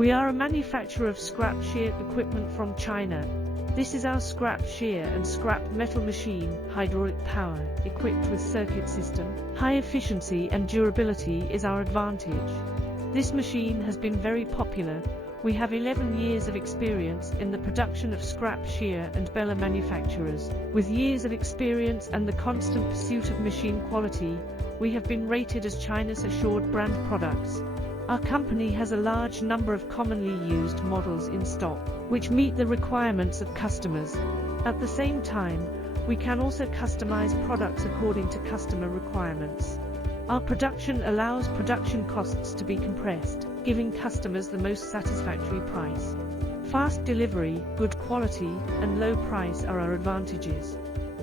We are a manufacturer of scrap shear equipment from China. This is our scrap shear and scrap metal machine, hydraulic power, equipped with circuit system. High efficiency and durability is our advantage. This machine has been very popular. We have 11 years of experience in the production of scrap shear and baler manufacturers. With years of experience and the constant pursuit of machine quality, we have been rated as China's assured brand products. Our company has a large number of commonly used models in stock, which meet the requirements of customers. At the same time, we can also customize products according to customer requirements. Our production allows production costs to be compressed, giving customers the most satisfactory price. Fast delivery, good quality, and low price are our advantages.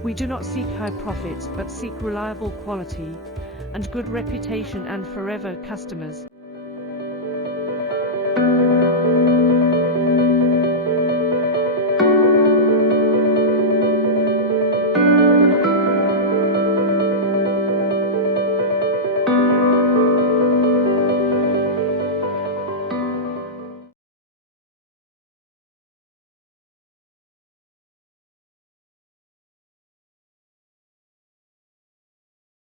We do not seek high profits but seek reliable quality and good reputation and forever customers.